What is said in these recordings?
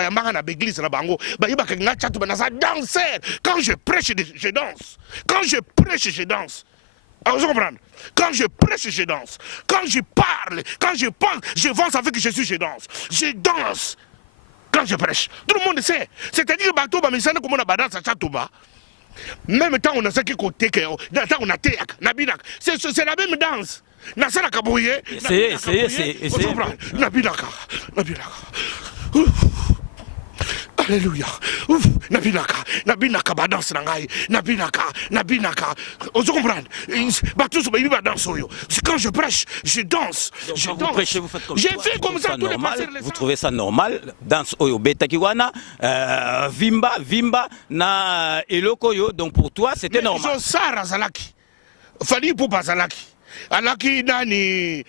bayambanga na l'église na bango bayibaka nga chatu bana za danseur. Quand je prêche je danse. Quand je prêche je danse. Alors, vous comprenez? Quand je prêche, je danse. Quand je parle, quand je pense, je avance avec Jésus, je danse. Je danse quand je prêche. Tout le monde sait. C'est-à-dire que même temps on a ce qui côté que on a théâtre, c'est la même danse. Essayez. Alléluia. Nabinaka badance nangai. Nabinaka. On se comprend. Quand je prêche, je danse. Quand vous prêchez, vous faites comme ça. J'ai fait comme ça tous les pasteurs. Vous trouvez ça normal? Danse oyo betakiwana, vimba na elokoyo. Donc pour toi, c'était normal. Je sars Zalaki. Fali pour Bazalaki. Alaki nani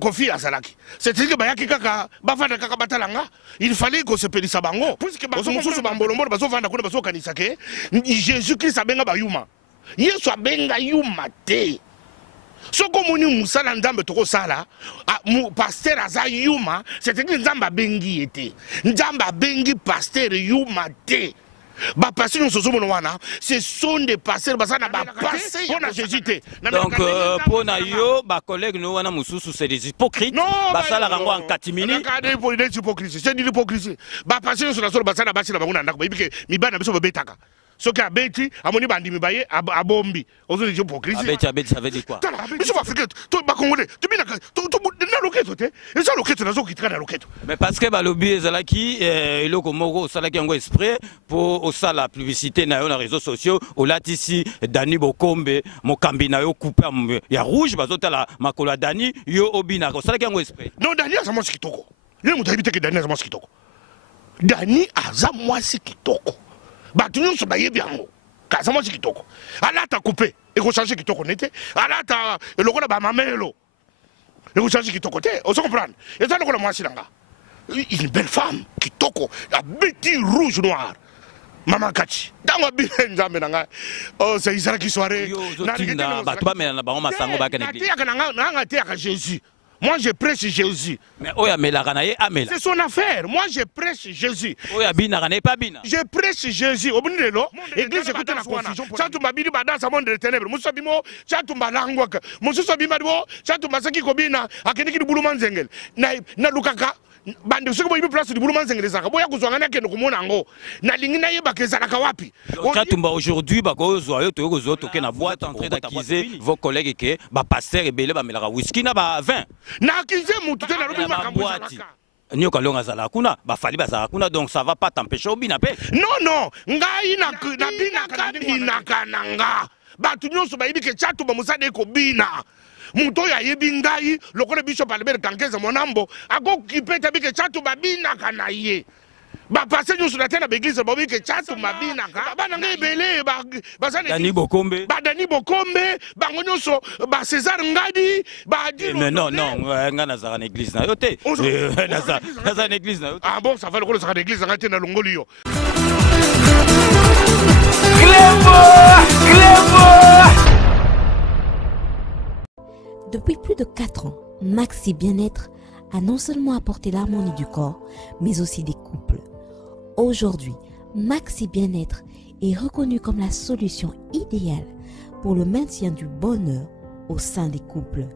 Kofi Azalaki. C'est-à-dire que bayaki kaka bafanda kaka batalanga, il fallait qu'on se pélisse bango. Puisque baso bambolombo baso vanda kuna baso kanisake, Jésus-Christ abenga bayuma. Yesu abenga yuma te. Soko moni musala ndambe toko sala, pasteur aza yuma, c'est-à-dire nzamba bengi ete. Nzamba bengi pasteur yuma te. Ce sont des pasteurs donc pour Nayo, ma collègue nous on a mususu c'est des hypocrites. Basala rango en katimini. C'est de l'hypocrisie. Pasteur sur la sol basala basila banguna ndako ibike mibana biso babetaka. Soki abeti amoni bandi mibaye abombi. Ozo des hypocrisie. Abeti ça veut dire quoi? Biso africain, to ba congolais, to binaka to na loketo te. Eza loketo nazo kitika na loketo. Mais parce que balobi ezalaki eloko moko salaki yango esprit pour au la publicité na yo na réseaux sociaux au latisi Dani Bokombe mokambi na yo coupé ya rouge bazotala makolo Dani yo obina ko salaki yango esprit. Non Dani aza mwasi kitoko. Ni mutu habite ke Dani aza mwasi kitoko. Dani aza mwasi kitoko. Batu nyonso bayebi yango. Kaza mwasi kitoko. Alata coupé et ko changer kitoko nete. Alata eloko na ba mamelo. Et ko changer kitoko te. On se comprend. Et ça lokolo mwasi nanga. Une belle femme kitoko, a bêti rouge noir. Maman Kachi. Dans ma bille, oh, c'est Israël qui soirée. Jésus. Moi, je prêche Jésus. Mais c'est son affaire. Moi, je prêche Jésus. Je prêche Jésus. Au bout de l'eau, l'église écoute la confusion. Chatumba bidi dans un monde de ténèbres. Moussabimo, Chatumba langwaka. Moussabima, Chatumba Saki Kobina, Akeniki du Boulouman Zengel. Na Lukaka. Bande ce que place du Boulouman Zengel Zaka. Boya Kuzwangana Kenokumonango. Na Lingina Yebake Zalakawapi. Chatumba aujourd'hui, Bako Zoyo, Toyozo, Token à boîte en train d'accuser vos collègues que pasteur et Belé, Bamelara whisky, n'a pas 20. Nakizé Moutou la Robi Makamboati. Nyokalonga Zalakuna, Bafali Bazakuna, donc ça va pas t'empêcher au binape. Non, Ngai Nabinaka Nanga. Batunyo Sobaïbi que Chatumba Moussade Kobina. Muto ya yebingai lokole bishop Albert Kankeza monambo ako kipeta bike chatu babina kanaye ba passer nous sur la terre l'église ba bike chatu babina ka bana ngebele ba Dani Bokombe ba ngonyoso ba César Ngadi ba di mais non ngana za na église na yote na za église na yote. Ah bon ça va lokole za église ngati na longoli yo Depuis plus de 4 ans, Maxi Bien-être a non seulement apporté l'harmonie du corps, mais aussi des couples. Aujourd'hui, Maxi Bien-être est reconnu comme la solution idéale pour le maintien du bonheur au sein des couples.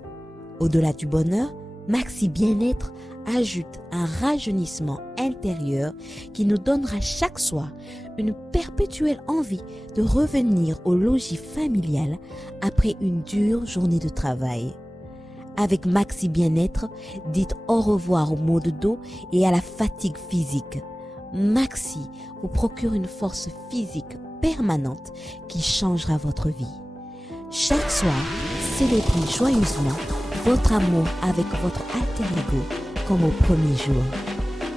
Au-delà du bonheur, Maxi Bien-être ajoute un rajeunissement intérieur qui nous donnera chaque soir une perpétuelle envie de revenir au logis familial après une dure journée de travail. Avec Maxi Bien-être, dites au revoir aux maux de dos et à la fatigue physique. Maxi vous procure une force physique permanente qui changera votre vie. Chaque soir, célébrez joyeusement votre amour avec votre alter ego comme au premier jour.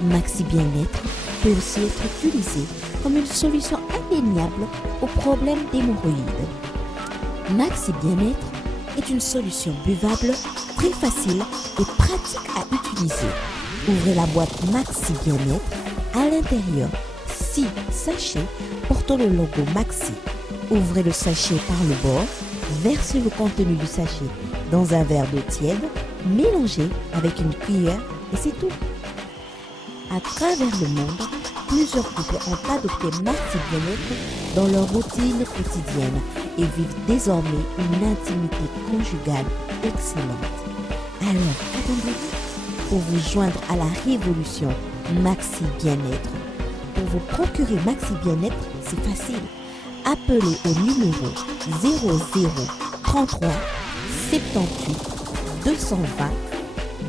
Maxi Bien-être peut aussi être utilisé comme une solution indéniable aux problèmes d'hémorroïdes. Maxi Bien-être est une solution buvable, très facile et pratique à utiliser. Ouvrez la boîte Maxi Bien-être. À l'intérieur, 6 sachets portant le logo Maxi. Ouvrez le sachet par le bord, versez le contenu du sachet dans un verre d'eau tiède, mélangez avec une cuillère et c'est tout. À travers le monde, plusieurs couples ont adopté Maxi Bien-être dans leur routine quotidienne et vivent désormais une intimité conjugale excellente. Alors, attendez-vous pour vous joindre à la révolution Maxi Bien-être. Pour vous procurer Maxi Bien-être, c'est facile. Appelez au numéro 00 33 78 220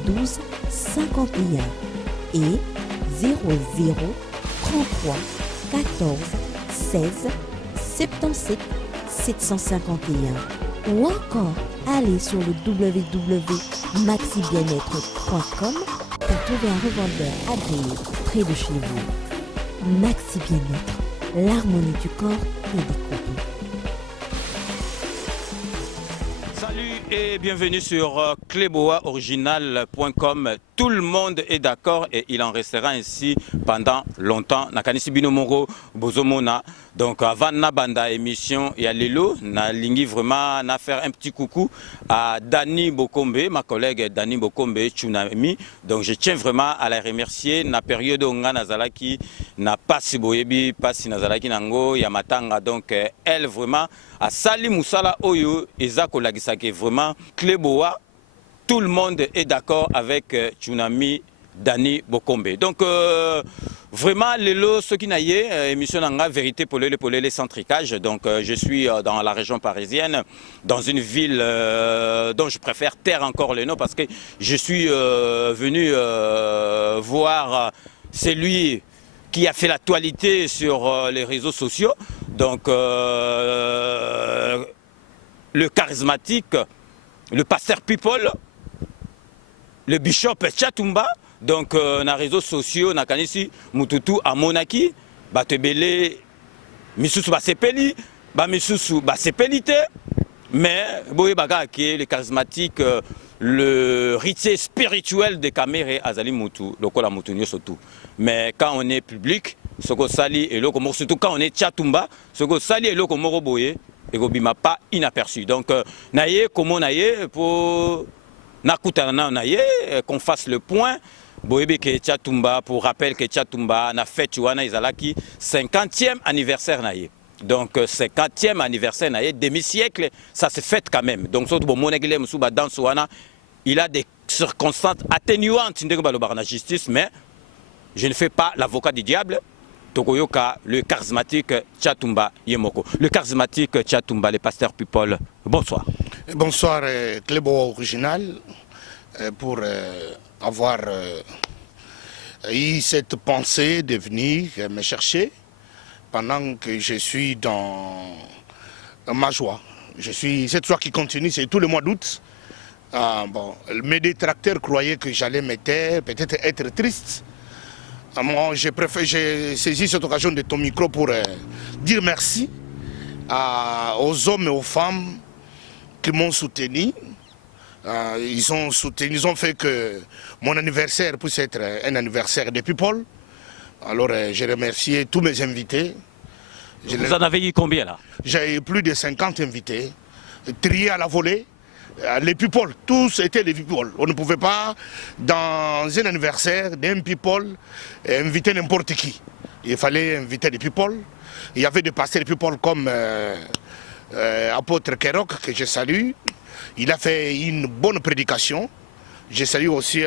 12 51 et 00 33 14 16 77 751 ou encore allez sur le www.maxibienêtre.com pour trouver un revendeur agréé près de chez vous. Maxi Bien-être, l'harmonie du corps et des couples. Salut et bienvenue sur cleboaoriginal.com. Tout le monde est d'accord et il en restera ainsi pendant longtemps. Nakanisi Binomoro Bozomona. Donc avant na banda émission et à Lelo, na lingi vraiment na faire un petit coucou à Dani Bokombe, ma collègue Dani Bokombe Tsunami. Donc je tiens vraiment à la remercier. Na période où nga nazalaki na pasi boyebi pasi nazalaki nango yamatanga. Donc elle vraiment a sali musala oyo ezako lagisake vraiment Cleboa. Tout le monde est d'accord avec Tsunami Dani Bokombe. Donc, vraiment, Lelo, ce qui n'a pas émission Nanga, Vérité pour les centricages. Donc, je suis dans la région parisienne, dans une ville dont je préfère taire encore le nom parce que je suis venu voir celui qui a fait l'actualité sur les réseaux sociaux. Donc, le charismatique, le pasteur People, le bishop Tchatumba. Donc, dans les réseaux sociaux, na kanisi mututu à Monaki, batebele, misusu basepeli, misusu basepelite, mais boye baga qui est le charismatique, le héritier spirituel de Kamere Azali Mutu, lokola Mutu surtout. Mais quand on est public, ce que sali et loko surtout quand on est Tchatumba, ce que sali et loko moro boye, et gobima pas inaperçu. Donc, naye comment naye pour nakutana naye qu'on fasse le point. Boyebe ke Tchatumba, pour rappel que Tchatumba na fête wana izalaki 50e anniversaire naye. Donc 50e anniversaire naye, demi-siècle, ça se fête quand même. Donc surtout bon monegile musuba dans wana, il a des circonstances atténuantes ndeko la justice, mais je ne fais pas l'avocat du diable. Tokoyoka, le charismatique Tchatumba Yemoko. Le charismatique Tchatumba, le pasteur People. Bonsoir. Bonsoir Cleboa Original pour avoir eu cette pensée de venir me chercher pendant que je suis dans ma joie. Je suis cette joie qui continue, c'est tout le mois d'août. Bon, mes détracteurs croyaient que j'allais peut-être être triste. Moi, j'ai saisi cette occasion de ton micro pour dire merci aux hommes et aux femmes qui m'ont soutenu. Ils ont fait que mon anniversaire puisse être un anniversaire de People. Alors j'ai remercié tous mes invités. Vous en avez eu combien là? J'ai eu plus de 50 invités, triés à la volée. Les People, tous étaient les People. On ne pouvait pas, dans un anniversaire d'un People, inviter n'importe qui. Il fallait inviter des People. Il y avait des pasteurs People comme Apôtre Kerok, que je salue. Il a fait une bonne prédication. Je salue aussi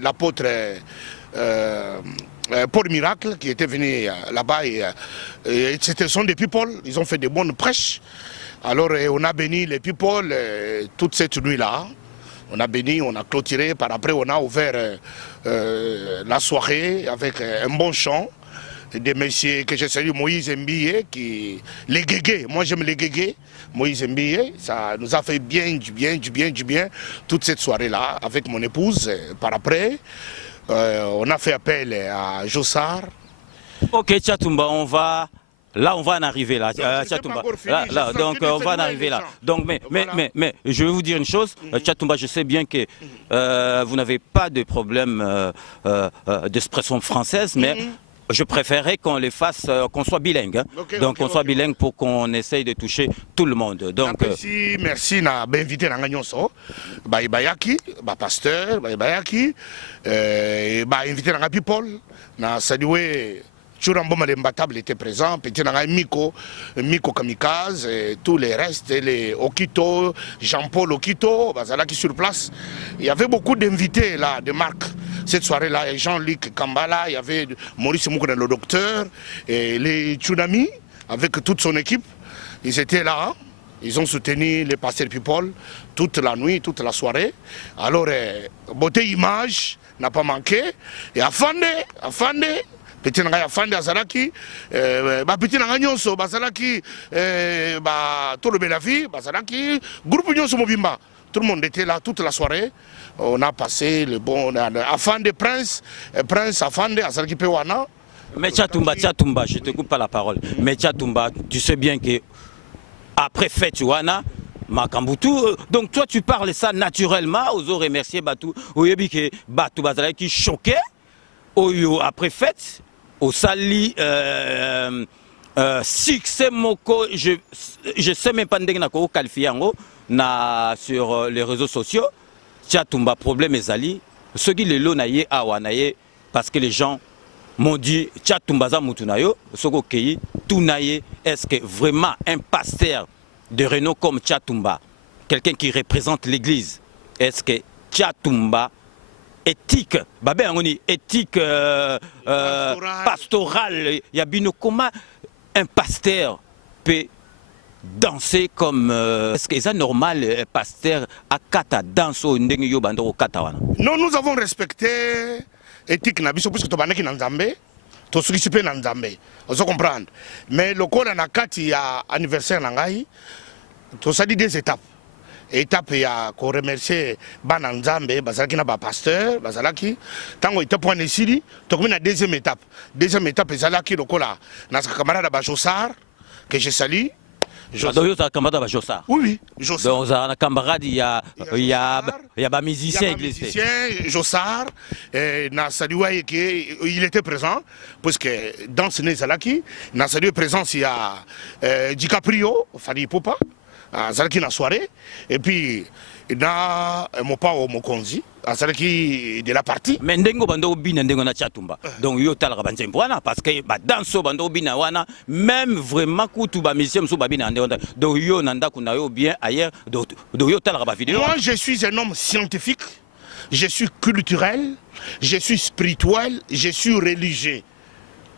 l'apôtre Paul Miracle qui était venu là-bas. Ce sont des people, ils ont fait de bonnes prêches. Alors on a béni les people toute cette nuit-là. On a béni, on a clôturé. Par après, on a ouvert la soirée avec un bon chant. Des messieurs que je salue, Moïse Mbie, les guégués, moi j'aime les guégués, Moïse Mbie, ça nous a fait du bien, toute cette soirée-là, avec mon épouse. Par après, on a fait appel à Jossar. Ok, Tchatumba, on va en arriver là. Tchatumba. Donc on va en arriver là. Donc, mais je vais vous dire une chose, Tchatumba, je sais bien que vous n'avez pas de problème d'expression française, mais je préférerais qu'on les fasse, qu'on soit bilingue. Hein. Donc qu'on soit bilingue pour qu'on essaye de toucher tout le monde. Donc, merci na invité na nganyonso. Bayaki, pasteur, bayaki, invité na people, na salué. Churambo Malembatable était présent, petit Nanga Miko Kamikaze, et tous les restes, les Okito, Jean-Paul Okito, Bazala qui sur place. Il y avait beaucoup d'invités là, de marque. Cette soirée-là, Jean-Luc Kambala, il y avait Maurice Moukounen, le docteur, et les Tsunami, avec toute son équipe. Ils étaient là, ils ont soutenu les pasteurs people toute la nuit, toute la soirée. Alors, beauté image n'a pas manqué. Et Afande, petit nanga Afande Azalaki, petit nanga Nyonso, Bazalaki, Tolo Benavi, Bazalaki, groupe Nyonso Mobimba. Tout le monde était là toute la soirée. On a passé le bon. Afande Prince Afande Azalaki Pewana. Mais Tchatumba, je te coupe pas la parole. Mais Tchatumba, tu sais bien que après fête Wana, Makambutu, donc toi tu parles ça naturellement, aux autres remercier Batou, Oyebi que Batou Bazalaki choqué, Oyo après fête. Au sali succès moko je sais même pas ndenge nako qualifier yango na sur les réseaux sociaux. Tchatumba problème ezali ce qui le lo na ye awa na ye parce que les gens m'ont dit Tchatumba za mutu na yo soko kei tout na ye. Est-ce que vraiment un pasteur de renom comme Tchatumba, quelqu'un qui représente l'église, est-ce que Tchatumba éthique, éthique pastorale, il y a bien comment un pasteur peut danser comme est-ce que c'est normal un pasteur à kata danse au ndengi bando kata wana? Non, nous avons respecté éthique na biso puisque to banaki na Nzambe, to suki pe na Nzambe. On se comprendre. Mais le corps na kati ya anniversaire na ngai, to ça dit des étapes. Étape ya ko remercier bana Nzambe bazalaki na ba pasteur bazalaki tango étape wana esili to komi na deuxième étape ezalaki lokola na camarade ba Jossar que je salue. Donc ça camarade ba Jossar. Oui, Jossar. Donc ça na camarade il y a ba musicien église. Jossar na salué que il était présent parce que dans ce nezalaki na salué présence il y a DiCaprio, Fadi Popa. Azalaki na soirée et puis na mopa o mokonzi azalaki de la partie mais ndengo bando bina ndengo na Tchatumba donc yo tala banzembo wana parce que ba danso bando bina wana même vraiment kutu ba mission so ba bina ndengo donc yo nanda kuna yo bien ailleurs donc yo tala ba vidéo. Moi je suis un homme scientifique, je suis culturel, je suis spirituel, je suis religieux.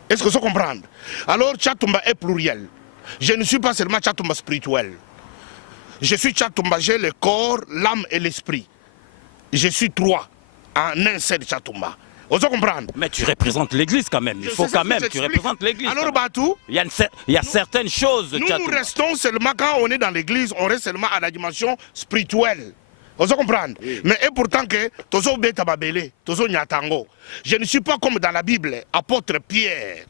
Est-ce que vous comprenez? Alors Tchatumba est pluriel. Je ne suis pas seulement Tchatumba spirituel. Je suis Tchatumba, j'ai le corps, l'âme et l'esprit. Je suis trois en un seul Tchatumba. Vous comprenez? Mais tu représentes l'église quand même. Il faut quand même, tu représentes l'église. Alors Batou, il y a certaines choses. Nous restons seulement, quand on est dans l'église, on reste seulement à la dimension spirituelle. Vous comprenez? Oui. Mais et pourtant que Tozo Beta Babele, Tozo Nyatango, je ne suis pas comme dans la Bible, apôtre Pierre.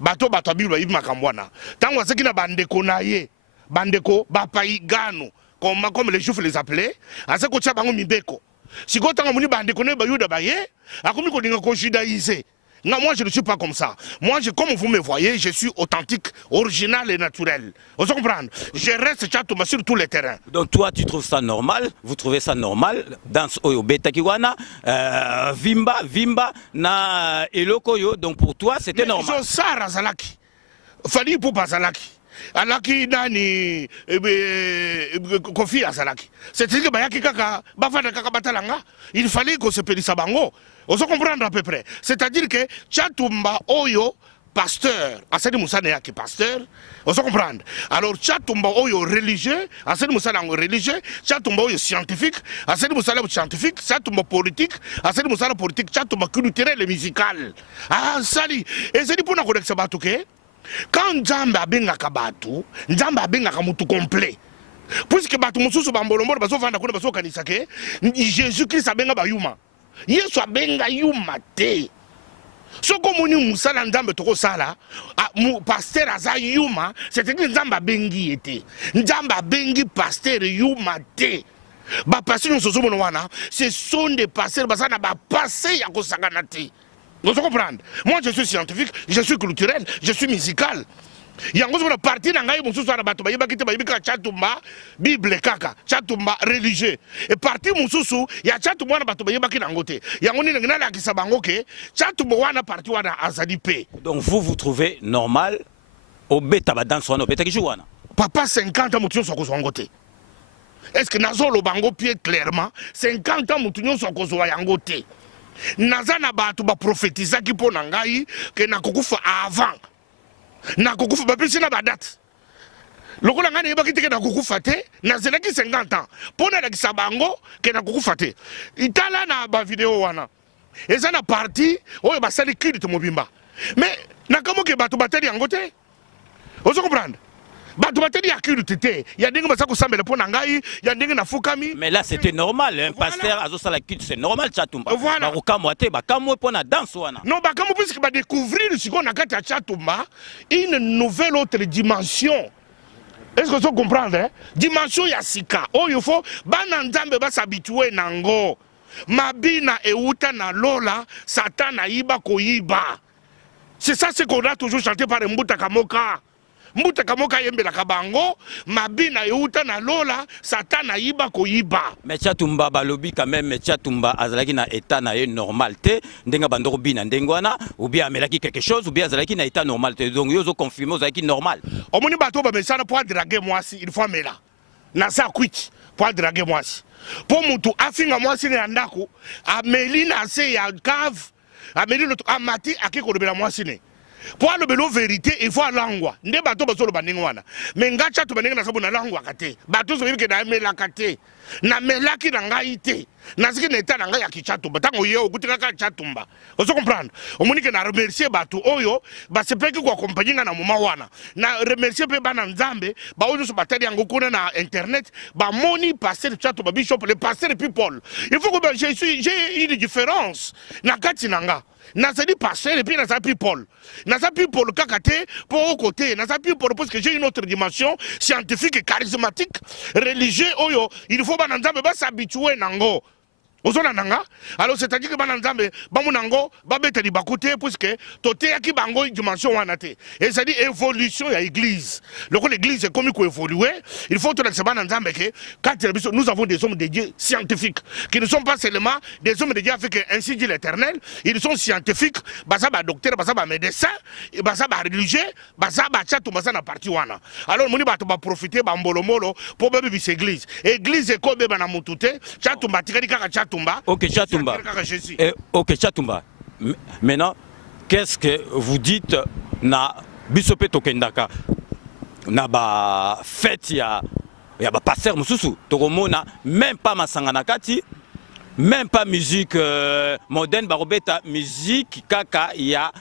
Bato Bible, Ibn Makambwana. Tant que c'est qu'il a bandeko naye. Bandeko, Bapaï, Gano, comme les juifs les appelaient, à ce que tu as bango mibeko. Si tu as un bandeko, moi je ne suis pas comme ça. Moi, comme vous me voyez, je suis authentique, original et naturel. Vous comprenez? Je reste Tchatumba sur tous les terrains. Donc toi, tu trouves ça normal? Vous trouvez ça normal? Dans Oyo Betakiwana, Vimba, na Elokoyo. Donc pour toi, c'était normal. Josar Azalaki. Fali pour Bazalaki. Alaki nani Kofi Azalaki. C'est-à-dire que Bayaki Kaka, Bafana Kaka Batalanga, il fallait qu'on se pélisse à Bango. On se comprendre à peu près. C'est-à-dire que Tchatumba Oyo, pasteur, Asadi Moussane qui pasteur, on se comprendre. Alors Tchatumba Oyo religieux, Asadi Moussane religieux, Tchatumba Oyo scientifique, Asadi Moussane scientifique, Tchatumba politique, Asadi Moussane politique, Tchatumba culturel et musical. Ah, sali. Et c'est dit pour nous connaître ce bateau que quand Nzambe abengaka batu, Nzambe abengaka mutu complet. Puisque batu mususu bambolombo baso vanda kuna baso kanisa ke Jésus-Christ abenga bayuma. Yesu abenga yuma te. Soko moni musala Nzambe toko sala, pasteur aza yuma, c'est que Nzambe abengi ete. Nzambe abengi pasteur yuma te. Ba pasteur soso mono wana, ce sont des pasteurs basana ba passé ya kosangana te. Vous comprenez? Moi, je suis scientifique, je suis culturel, je suis musical. Il y a une partie dans laquelle je suis Chatumba, Bible kaka, Chatumba religieux. Et partie Mususu, il y a Chatumba qui nangote. Il y a une qui s'abangoke, Chatumba wana partie wana azadipe. Donc vous trouvez normal au bêta dans son bêta qui joue? Papa 50 ans mutunyo soko zongote. Est-ce que nazo lo bango pied clairement 50 ans mutunyo soko zo yangote. Nazana batu ba prophétisa ki pona ngai ke nakokufa avant. Nakokufa bapisi na badate. Lokola ngani yeba kiteke nakokufa te, nazela ki 50 ans. Pona la kisabango ke nakokufa te. Itala na ba video wana. Eza na parti oyo basali culte mobimba. Mais nakamo ke batu bateli yangote. Ozo comprendre? Mais là c'était normal, un pasteur a ça la culte, c'est normal Chatumba. Voilà. Non, puisque va découvrir ce qu'on a à Chatumba, une nouvelle autre dimension. Est-ce que vous comprenez? Hein? Dimension yasika. Oh, il faut bananzambe ba s'habituer nango. Mabina e uta na lola, Satan na iba koiba. C'est ça ce qu'on a toujours chanté par Mbuta Kamoka. Mbuta Kamoka yembela kabango, mabina euta na lola, satana iba ko iba. Mais Chatumba balobi quand même, mais Chatumba azalaki na état na normalité, ndenga bandoko bina ndengwana, ou bien amelaki quelque chose, ou bien azalaki na état normal. Donc yozo confirmé azalaki normal. Omoni bato ba mesana pour draguer moi si il faut amela. Na sa kwit pour draguer moi si. Pour mutu afinga moi si na ndako, ameli na se ya cave, ameli l'autre amati akiko lobela moi si ne. Pour le belo vérité, il faut l'angwa. Nde bato basolo baningwana. Mais ngacha to baninga na sabu na langwa kate. Bato so yike na mela kate. Na melaki na ngai te. Na siki na eta na ngai ya kichatumba. Tango yo okutika ka chatumba. Oso comprendre. Omonike na remercier bato oyo ba sepeki ko accompagner na mama wana. Na remercier pe bana nzambe, ba oyo so batali yango kuna na internet, ba moni passer chatumba bishop le passer people. Il faut que j'ai une différence. Na kati nanga. Nazali passer et puis naza people. Naza people kakate pour au côté. Naza people parce que j'ai une autre dimension scientifique et charismatique, religieux. Oyo, il faut bananzambe ba s'habituer nango. Ozona nanga. Alors c'est-à-dire que bananzambe bamu nango ba beta di bakote puisque toté aki bango dimension wanate. Et ça dit évolution ya église. Lorsque l'église est comme évoluer, il faut que bananzambe que quand nous avons des hommes de Dieu scientifiques qui ne sont pas seulement des hommes de Dieu avec ainsi dit l'Éternel, ils sont scientifiques, basaba docteur, basaba médecin, basaba religieux, basaba chatou basana parti wana. Alors moni ba profiter ba mbolomolo pour bébé bis église. Église est comme bana mutute, chatou batikali kaka chatou. Ok, Chatumba. Ok, Chatumba. Maintenant, qu'est-ce que vous dites na bisope tokendaka na ba fête ya ba passer mususu tokomona même pas masanganakati, même pas musique moderne barobeta musique kaka ya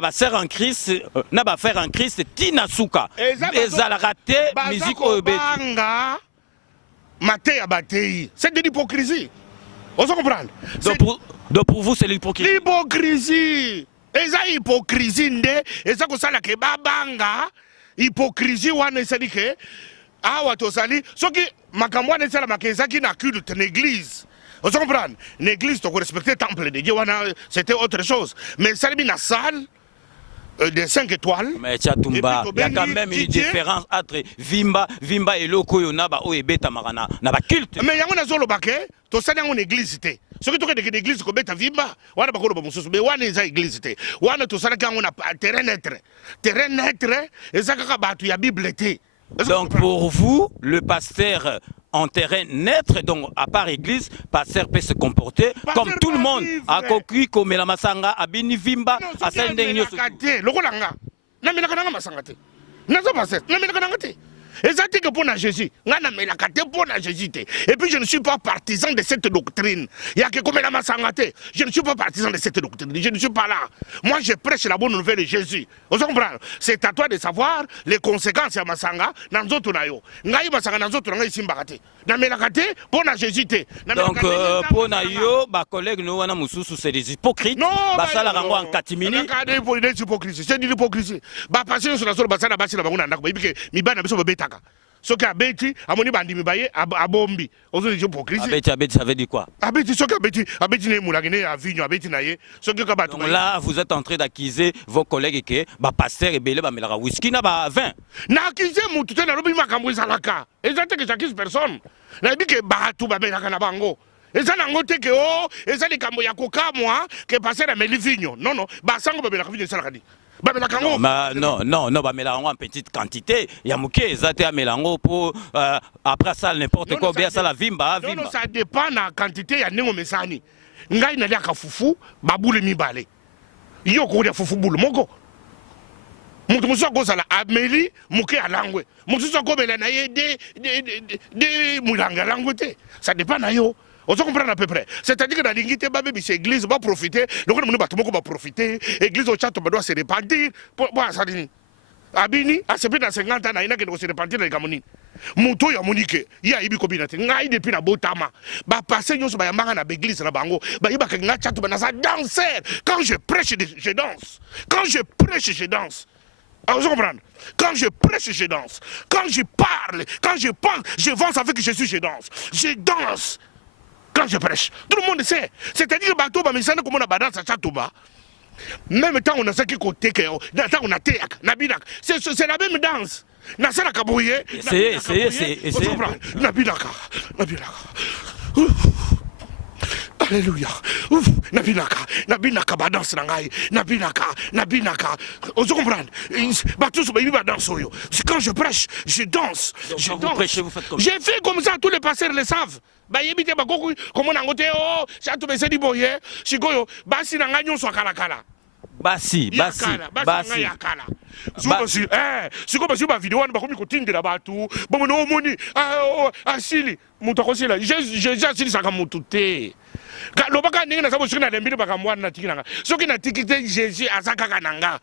ba ser en Christ na ba faire en Christ Tinasuka ezalaka te musique obeta. C'est de l'hypocrisie. On se comprend? Donc pour vous, c'est l'hypocrisie. L'hypocrisie. Et ça, hypocrisie, et ça, ça, la babanga, hypocrisie, on se dit que, ah, ouais, tu sali, ce qui, ma campagne, c'est la maquisa qui n'a culte, l'église. On se comprend? L'église, tu respecter le temple de Dieu, c'était autre chose. Mais ça, il y a une salle. Des 5 étoiles. Mais Chatumba, il y a quand même une différence entre Vimba et Loko Yonaba ou Ebeta Marana. Naba culte. Mais il y a une zone baké, tu sais, il y a une église. Ce qui est une église comme Beta Vimba, on a pas de choses, mais on a une église. On a tout ça, on a terrain naître. Terrain naître, et ça, il y a Bible. Donc pour vous, le pasteur en terrain neutre, donc à part église, pasteur peut se comporter comme tout le monde. À Kokui, comme la Masanga, à Bini Vimba, à Saint-Denis. Et ça dit que pour Jésus, et puis je ne suis pas partisan de cette doctrine. Il y a que comme la Massangate, je ne suis pas partisan de cette doctrine. Je ne suis pas là. Moi, je prêche la bonne nouvelle de Jésus. Vous comprenez? C'est à toi de savoir les conséquences de Massanga dans d'autres nayo. Ngai Massanga dans d'autres nayo simbakate. Na melakate pour Jésus te. Donc pour nayo, ba collègue nous wana mususu c'est des hypocrites. Ba sala rango en katimini. C'est de l'hypocrisie. Ba passer sur la zone basana basila banguna ndako. Ibike mibana biso beta. soki abeti amoni bandimi baye abombi ozo je hypocrisie abeti ça veut dire quoi? Abeti soki abeti ne mulagene ya vigno abeti na ye soki ka bato. Donc là vous êtes en train d'accuser vos collègues que ba pasteur ebele ba melaka whisky na ba vin. Na accuser mutu te na lobi makambo ezalaka ezate que j'accuse personne na bi ke bato ba melaka na bango ezana ngo te ke o ezali kambo ya kokamwa ke pasteur ameli vigno non basango ba melaka vigno ezalaka di. Non, bah mélange en petite quantité. Il y a mouké, ça te mélange pour après ça n'importe quoi, bien ça la vimba. Non, ça dépend de la quantité. Il y a néo mesani. Ngai na liaka fufu, babule mi balé. Yo ko dia fufu bulu moko. Mutu muso ko sala ameli mouké alangwe. Mutu so ko bela na ye de mulanga langwete. Ça dépend na yo. On se comprend à peu près. C'est-à-dire que dans l'ingité, l'église va profiter. Donc, on va profiter. L'église au château doit se repentir. Pour ça, Abini, à ce peu dans 50 ans, il y a qui se repentir dans les Gamonines. Mouto ya Monique, il y a Ibi Kobinate, Ngai depuis la Botama. Bah, passer, nous sommes à l'église, à Bango. Bah, il y a un château, dans danser. Quand je prêche, je danse. Quand je prêche, je danse. Alors, vous comprenez? Quand je prêche, je danse. Quand je parle, quand je parle, je avance avec Jésus, je danse. Je danse. Quand je prêche, tout le monde sait. C'est-à-dire que bateau, mais ça, comme on a badance à Chatouba, même temps on a ça qui côté que, on a théâtre, c'est la même danse. Na ça la kabouye. C'est. Nabinaka. Alléluia. Nabinaka badance nangai. Nabinaka. On se comprend. Bateau sur baby badance yo. Quand je prêche, je danse. Je danse. Vous prêchez, vous faites comme ça. J'ai fait comme ça, tous les pasteurs le savent. Bah yebite ba koku comme on a ngote oh chatou bese di boye sikoyo basi na nga nyonso kala basi yakala suko siko basi ba vidéo ba komi ko tindela batu bon no moni asili muto ko sila je asili saka mutu te ka lobaka ninga na sabo sikina lembili baka mwana na tikina soki na tikite Jésus azaka kananga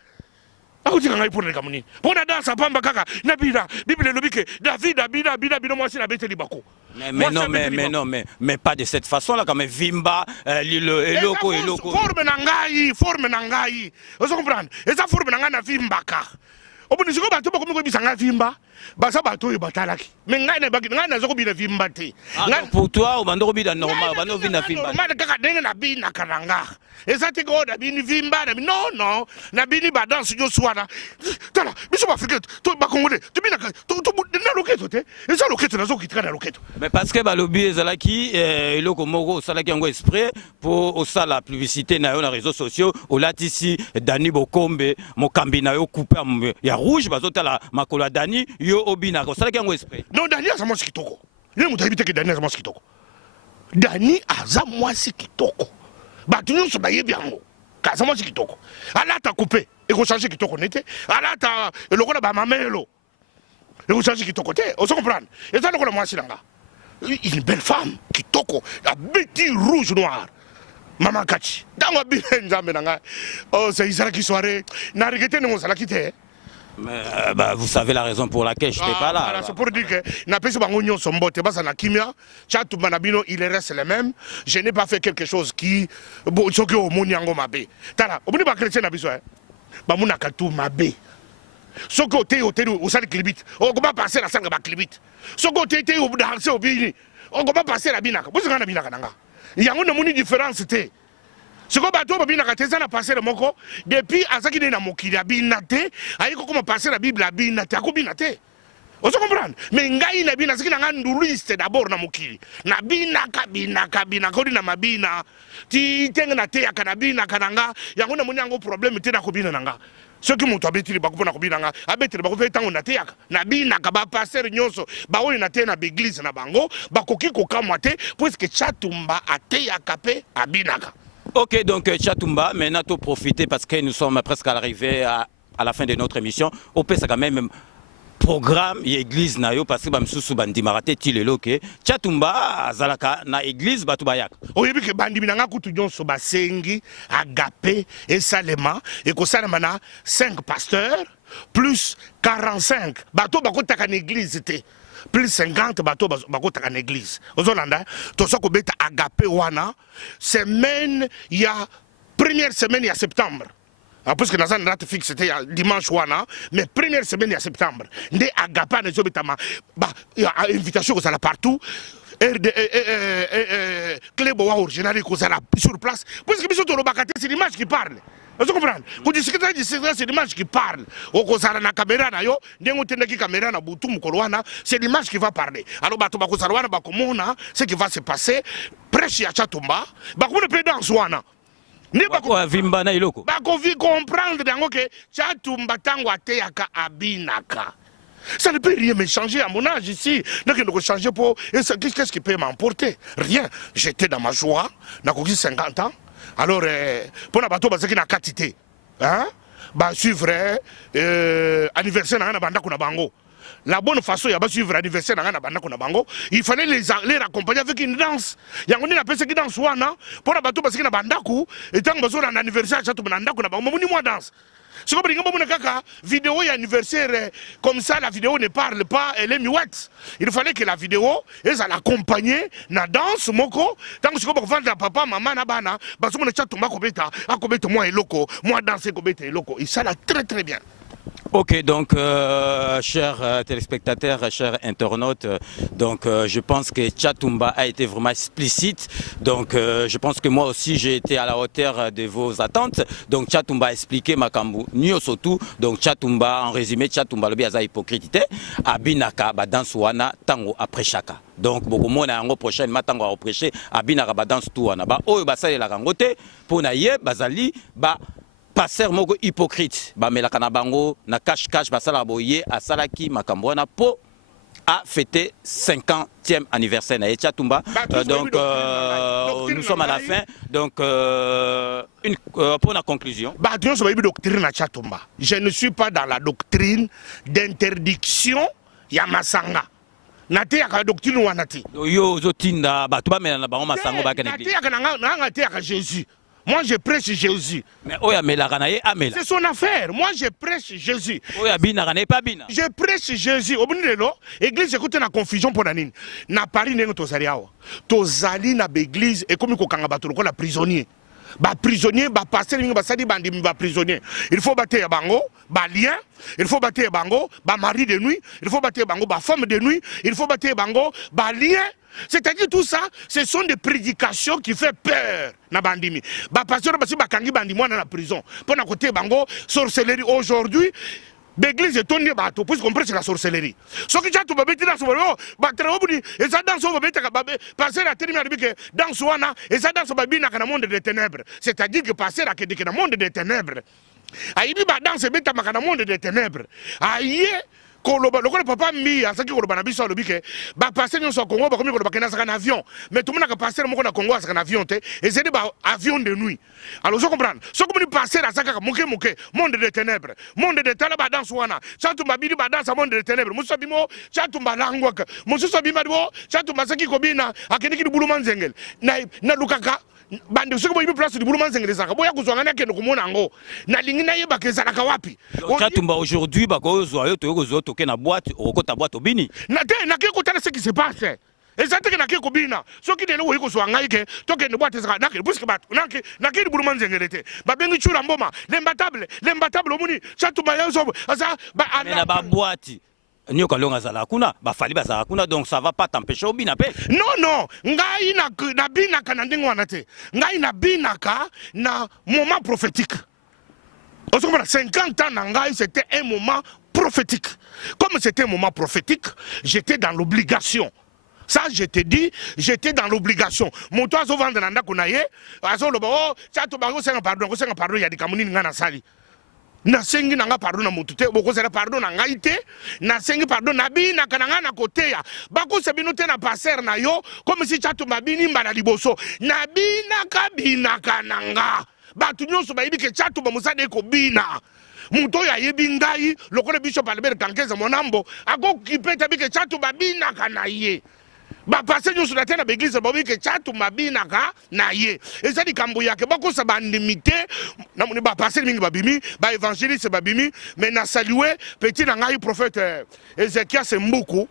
akutika ngai pour les kamuni pour na dansa pamba kaka na bida bible lobike David abida moi si na beteli bako. Mais pas de cette façon là, quand même Vimba, eloko. Forme nangai. Vous comprenez? Et ça forme nangai na Vimba ka. Obuni siko bato ba komi ko bisanga Vimba, basa bato yo batalaki. Mais ngai na zoko bina Vimba te. Pour toi, au bando bida normal, bando bina Vimba. Normal kaka denga na bina kananga. Et ça te go na bini Vimba non, na bini ba danse yo swana. Tala, biso ba africain, to ba congolais, to bina to na loketo te. Et ça loketo na zo kitka na loketo. Mais parce que ba lobby ezalaki eloko moko salaki yango exprès pour au sala publicité na yo na réseaux sociaux, au latisi Dani Bokombe, mokambi na yo couper ya rouge bazotala makolo Dani yo obina ko salaki yango exprès. Non, Dani aza mwasi kitoko. Ni mutu habite ke Dani aza mwasi kitoko. Dani aza mwasi kitoko. Bato nyonso bayebi yango. Kaza mwasi kitoko. Alata couper et ko changer kitoko nete. Alata eloko na ba mamelo. Et ko changer kitoko te. On se comprend. Et ça lokolo mwasi langa. Une belle femme kitoko, la bêtise rouge noire. Maman Kachi. Dans ma bilenza menanga. Oh, c'est Isara qui soirée. Na regretté non ça la quitter. Mais vous savez la raison pour laquelle je n'étais pas là. Voilà, c'est pour dire que n'a pas bangonyo sombote basa na kimia, chatu manabino il reste le même. Je n'ai pas fait quelque chose qui choque au moniango mabe. Tala, obuni ba chrétien na biso ba muna katu mabe. Soko te au sali klibit. On va passer la sanga ba klibit. Soko te au danser au bini. On va passer la binaka. Vous savez na binaka nanga. Yango na moni différence te. Ce que bateau babina kateza na passer le moko depuis azaki na mokili abinate ayiko comme passer la Bible abinate akobinate. On se comprend? Mais ngai na bina zaki na nganduliste d'abord na mokili. Na bina kabina kodi na mabina. Ti tenga na te ya kanabina kananga yango na moni yango problème te na kobina nanga. Ceux qui m'ont habitué à couper na habitué à couper tant on a té na bina kaba passer nyonso ba oyo na té na l'église na bango ba koki kokamwa te puisque chatumba ate ya kapé abinaka. Ok, donc Chatumba, maintenant tu profiter parce que nous sommes presque arrivés à la fin de notre émission. Au PS, c'est quand même programme et église nayo parce que bamsusu bandi marate tilelo ke Chatumba azalaka na église batu bayak. Oyebi ke bandi binanga kutu nyonso basengi agape et salema et ko salema na 5 pasteurs plus 45 bato bakotaka na église te. Plus 50 bateaux bakotaka na église. Ozolanda to soko beta agape wana semaine ya première semaine ya septembre. Parce que dans une date fixe, c'était dimanche wana, mais première semaine de septembre. Ndé agapa ne zobitama, bah, invitation aux ala partout. Club original sur place. Parce que c'est l'image qui parle. Vous comprenez? Quand discuter c'est l'image qui parle. Na caméra na yo, caméra na butu mkolwana, c'est l'image qui va parler. Alors bato bakozalwana bakomona ce qui va se passer prêche ya Chatumba, bakomona président wana. Ne vimba na iloko. Bakovi comprendre dango que Chatumba tango ateyaka abinaka. Ça ne peut rien me changer à mon âge ici. Donc, changer pour. Qu'est-ce qui peut m'emporter? Rien. J'étais dans ma joie. J'ai 50 ans. Alors, pour la bateau, c'est qu'il y a quantité. Hein? Bah, suivre anniversaire dans la bango. La bonne façon, il y a suivre l'anniversaire dans la bango. Il fallait les accompagner avec une danse. Il y a un peu qui danse. Pour la bateau, parce qu'il y a bandaku. Et tant que vous avez un anniversaire, vous avez un danse. Si vous avez une vidéo et anniversaire, comme ça, la vidéo ne parle pas, elle est muette. Il fallait que la vidéo, elle l'accompagne, na danse, moko. Tant que vous avez papa, maman, nabana, parce que vous avez moi et loco, moi danser, et loco. Et ça, là, très très bien. Ok, donc, chers téléspectateurs, chers internautes, donc je pense que Chatumba a été vraiment explicite. Donc, je pense que moi aussi, j'ai été à la hauteur de vos attentes. Donc, Chatumba a expliqué Makambu, surtout. Donc, Chatumba, en résumé, Chatumba, le biaza hypocrite, Abinaka, dans Wana, Tango après chaka. Donc, beaucoup de monde a un prochain, Matango a prêché, Abinaka, dans Touana, Oyo, Basale, la Rangote, pour Naye, Bazali, passer moko hypocrite ba melaka na bango na cache basala boye a salaki makambo na po a fêté 50e anniversaire na Chatumba. Donc nous sommes à la fin. Donc pour la conclusion. Je ne suis pas dans la doctrine d'interdiction ya masanga. Nate ya doctrine wanati. Yo zotinda ba tuba mena na bango masango ba kaneki. Nate ya Jésus. Moi, je prêche Jésus. Mais c'est son affaire. Moi, je prêche Jésus. Je prêche Jésus. Au bout de l'église, écoute la confusion pour Nanine. Na Paris, n'est-ce pas Tozali na l'église et comme il y a la prisonnier. Prisonnier, passer, prisonnier. Il faut battre bango, lien. Il faut battre bango, mari de nuit. Il faut battre bango, femme de nuit. Il faut battre bango, lien. C'est-à-dire tout ça, ce sont des prédications qui font peur na bandimi. Pasteur basi bakangi bandimo na prison. Pour na côté bango sorcellerie aujourd'hui. L'église est tournée bateau pour comprendre c'est la sorcellerie. Ce qui tu vas mettre dans ce moment, et ça dans son mettre passer la terminale dans soana et ça dans ce babina dans le monde des ténèbres. C'est-à-dire que passer la que dans le monde des ténèbres. Aïbi ba dans ce mettre dans le monde des ténèbres. Aïe le papa mi a saki ko bana biso lobi ke ba passer nyo so Congo ba komi ko ba kenasa kan avion mais tout le monde a passer mo ko na Congo sa kan avion te et c'est des avion de nuit. Alors je comprends ce que vous passer à saka moke monde de ténèbres monde de talaba dans soana Chatumba bidi ba dans monde de ténèbres muso bimo Chatumba langwaka muso bima bo Chatumba saki ko bina akeniki du buluman zengel na lukaka bande soko boyi place du buluman zengel saka boya kuzwanga ke komona ngo na lingina yeba ke zalaka wapi Chatumba aujourd'hui ba ko zo yo to toke na boîte okota boîte obini na te na ke kotala ce qui se passe et ça te que na ke kobina soki de lo ko zwanga ke toke ne boîte saka na ke puisque bat na ke du buluman zengel te ba bengi chura mboma l'imbattable omuni Chatumba yo so asa ba na ba boîte Nyoka longa zala kuna ba fali ba zala kuna donc ça va pas t'empêcher obina pe. Non ngai na binaka na ndingo wana te ngai na binaka na moment prophétique. Au 50 ans na ngai c'était un moment prophétique. Comme c'était un moment prophétique, j'étais dans l'obligation. Ça, je te dis, j'étais dans l'obligation. Mon toit, zo vendre nanda kunaye, azo lobo, chato bago senga pardon, il y a des kamunini ngana sali. Na sengi nanga pardon na mutute boko sera pardon na ngaite na sengi pardon na bina kananga na koteya bako sebino te na passer na yo comme si Chatumba bini mbana liboso na bina kabina kananga batu nyonso bayibi ke Chatumba musade ko bina muto ya yebi ngai lokole Bishop Albert Kankeza monambo ako kipeta bike Chatumba bina kanaye ba passer nous sur la terre na église ba que Tchatumba binaka na ye ezali kambo yake bako sa ba limité na moni ba passer mingi ba bimi ba évangéliste ba bimi mais na saluer petit na ngai prophète Ézéchias Mbuku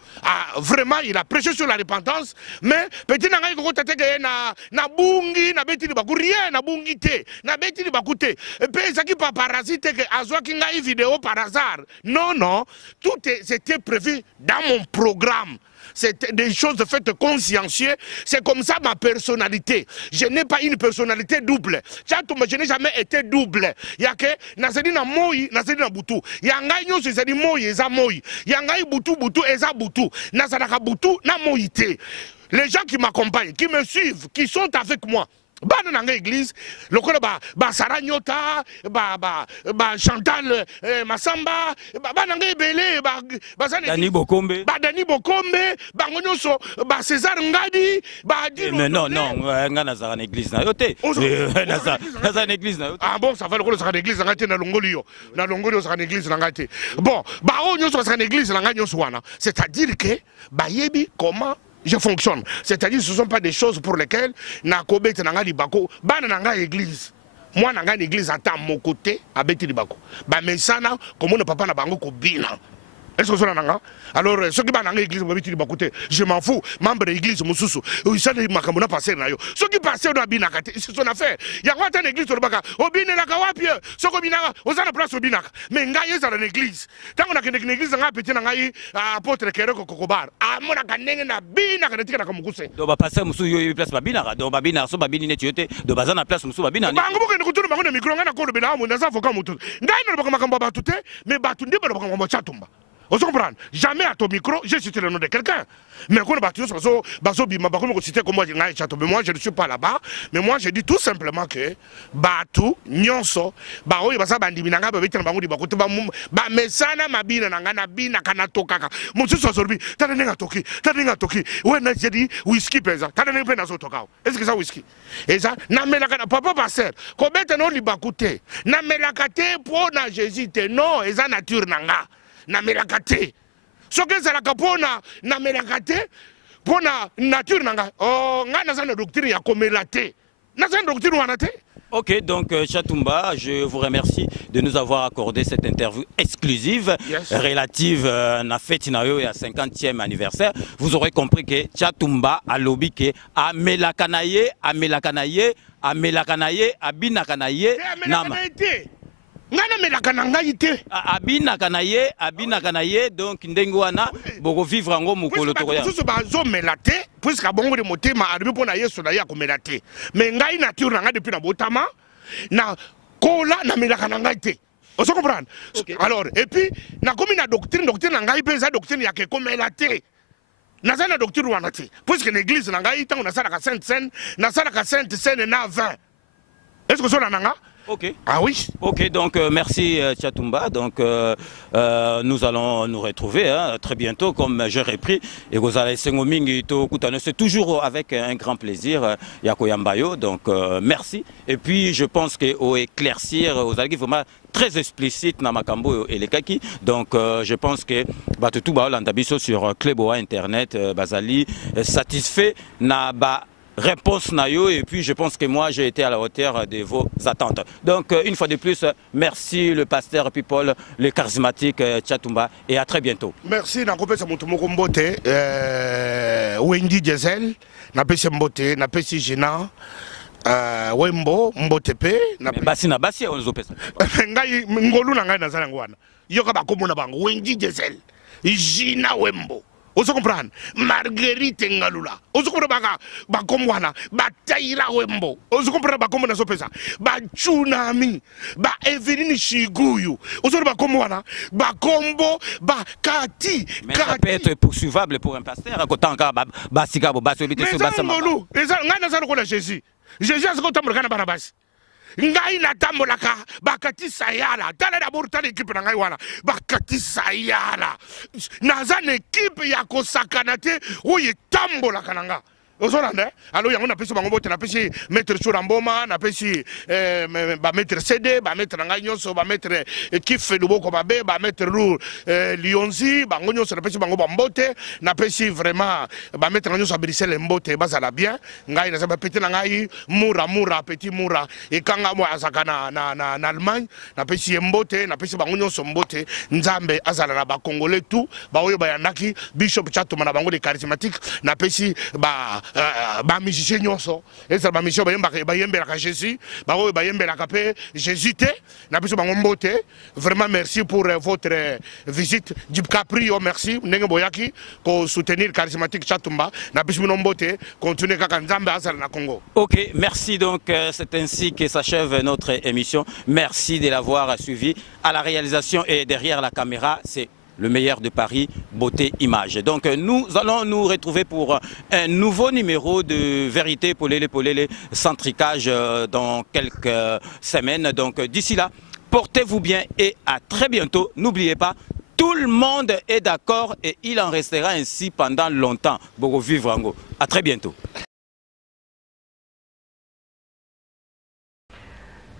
vraiment il a prêché sur la repentance mais petit na ngai ko tateke na bungi na beti ba rien na bungi te na beti ba kute et puis ezaki pa parasite que azwa ki ngai vidéo par hasard non tout c'était prévu dans mon programme. C'est des choses faites consciencieux. C'est comme ça ma personnalité. Je n'ai pas une personnalité double. Je n'ai jamais été double. Il y a que nazali na moi, nazali na butu. Il y a ngai nyo zali moi, eza moi. Il y a ngai butu eza butu. Nazalaka butu na moïté. Les gens qui m'accompagnent, qui me suivent, qui sont avec moi. Bana nanga église lokola ba Saranyota ba Chantal Masamba ba nanga ebele ba Dani Bokombe ba ngonyoso ba César Ngadi ba mais non nga na za église na yote na za église na yote ah bon ça va lokola za église na ngate na longolio za église na ngate bon ba onyoso za église na nganyoso wana c'est-à-dire que ba yebi comment je fonctionne. C'est-à-dire que ce ne sont pas des choses pour lesquelles na kobete nanga libako bana nanga église. Moi nanga église attend mon côté à beti libako. Ba mesana comme on papa na bango ko bina. Est-ce que ça nanga? Alors ceux qui bananga église beti libako te, je m'en fous. Membre de l'église mususu. Oui ça de makamona passer na yo. Ceux qui passer na bina kate, c'est son affaire. Ya ngata na église baka obine na kawapi. Ceux qui bina ozana place obina. Mais ngaye za na église. Tant on a que l'église nga petit na ngai apôtre Kereko Kokobar. Amona kanenge na bina katika na kamukuse. Do ba passer musu yo place babina do babina so babini ne tiote do bazana place musu babina. Bango boke ne kutuna bango na micro nga na ko bina mu na za foka mutu. Ngai na baka makambo ba tute mais ba tunde ba baka makambo Tchatumba. On se comprend. Jamais à ton micro, j'ai cité le nom de quelqu'un. Mais quand moi je ne suis pas là-bas. Mais moi je dis tout simplement que Batu, Nyonso, Baoui, Basa Bandibinanga, Babitan Bangoudi Bakoto, Mesana, Mabina, Nangana, Bina, Kanatokaka, Monsieur Sosorbi, Tanenga Toki, où est-ce dit whisky pesa, Tanenga Penazotokao. Est-ce que ça whisky? Et ça, Namelaka, papa passer, Kobet non Libakute, Namelakate, pour na Jésus, non, et ça nature Nanga. Na melakate soki ezalaka mpona na melakate mpona nature nanga ngai naza na doctrine ya komela te naza na doctrine wana te. Ok, donc Tchatumba, je vous remercie de nous avoir accordé cette interview exclusive relative à la fête nayo et à 50e anniversaire. Vous aurez compris que Tchatumba a lobby que amelakanaye abinakanaye nama ngana melaka na ngai te abinaka na ye donc ndenge wana boko vivre ngo mokolo to ya susu bazomela te puisque bongo de motema alibi mpona yesu na ye akomela te mais ngai nature na ngai depuis na botama na kola na melaka na ngai te. On se comprend? Alors et puis nakomi na doctrine na ngai mpe eza doctrine ya kekomela te naza na doctrine wana te puisque l'église na ngai ntango nasalaka sainte seine na 20. Est-ce que ça nanga? Ok. Ah oui. Ok, donc merci Tchatumba. Donc nous allons nous retrouver très bientôt, comme j'ai repris. Et vous allez c'est toujours avec un grand plaisir, Yako Yambayo. Donc merci. Et puis je pense qu'au éclaircir, vous allez vraiment très explicite na makambo et les kaki. Donc je pense que tout l'andabiso sur Kleboa Internet, Bazali satisfait na ba réponse nayo et puis je pense que moi j'ai été à la hauteur de vos attentes. Donc une fois de plus, merci le pasteur People, le charismatique Tchatumba et à très bientôt. Merci nakopesa mutu moko mbote Wendy Diesel napesi mbote napesi Gina Wembo mbote pe basi na basi on zopesa ngai ngolu na ngai nazala ngwana yoka bakomona bango Wendy Diesel Gina Wembo. On se comprend? Marguerite Ngalula. On se comprend ba komwana, ba Taira Wembo. On se comprend ba komona sopesa. Ba Tsunami, ba Eveline Shiguyu. On se comprend ba komwana, ba Kombo, ba Kati. Mais ça peut être poursuivable pour un pasteur à côté encore ba Sigabo, ba solité sur Bassama. Mais ça ngana ça ko la Jésus. Jésus a ce ko tambola kana barabas. Ngai na tambolaka bakati sayala tala d'abord tala équipe na ngai wana bakati sayala naza na équipe ya kosakana te oye tambolaka nanga ozolanda alo yango napesi bango mbote napesi maître Churamboma napesi bametre CD bametre na ngai nyonso bametre Kife Luboko Mabe bametre Rur Lionzi bango nyonso napesi bango bambote napesi vraiment bametre na nyonso a Bruxelles mbote bazala bien ngai naza bapete na ngai mura petit mura ekanga mo azaka na Allemagne napesi mbote napesi bango nyonso mbote nzambe azala na ba congolais tout ba oyo bayandaki Bishop Chatuma na bango de charismatique napesi ba musicien nyonso eza ba musicien bayembelaka Jésus ba oyo bayembelaka pe Jésus te na biso bango mbote vraiment merci pour votre visite du Caprio merci ndenge boyaki ko soutenir charismatique Chatumba na biso mbote continuer kaka nzambe azala na Congo. OK, merci donc c'est ainsi que s'achève notre émission. Merci de l'avoir suivi. À la réalisation et derrière la caméra, c'est le meilleur de Paris, beauté, image. Donc nous allons nous retrouver pour un nouveau numéro de Vérité Polélé sans tricage dans quelques semaines. Donc d'ici là, portez-vous bien et à très bientôt. N'oubliez pas, tout le monde est d'accord et il en restera ainsi pendant longtemps. Bogo Vivrango. À très bientôt.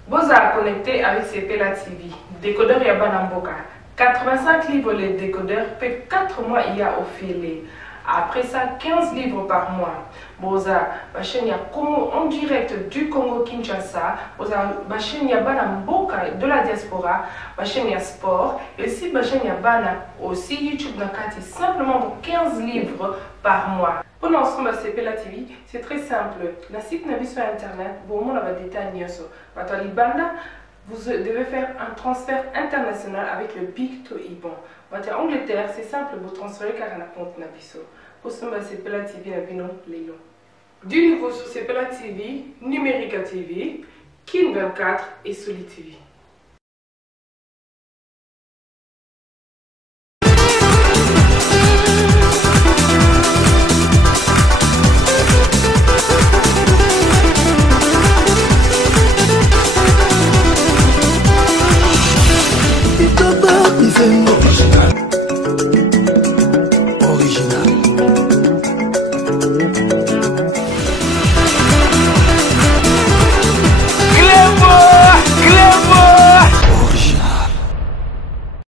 Vous êtes connecté avec Sepela TV, décodeur Yabanamboka. 85 livres les décodeurs, peut 4 mois il y a offert. Après ça, 15 livres par mois. Boza, ma chaîne en direct du Congo Kinshasa. Boza, ma chaîne Banamboka de la diaspora. Ma chaîne sport. Et aussi ma chaîne Bana aussi YouTube Nakati. Simplement pour 15 livres par mois. Pour l'ensemble de Sepela TV, c'est très simple. La site n'a sur internet. Bon, on a des détails. Vous devez faire un transfert international avec le Big to Ibon. En Angleterre, c'est simple, vous transférez car on a compte Nabiso. Pour ce moment, c'est Sepela TV, du nouveau sur Sepela TV, Numérica TV, Kin 24 et Soli TV.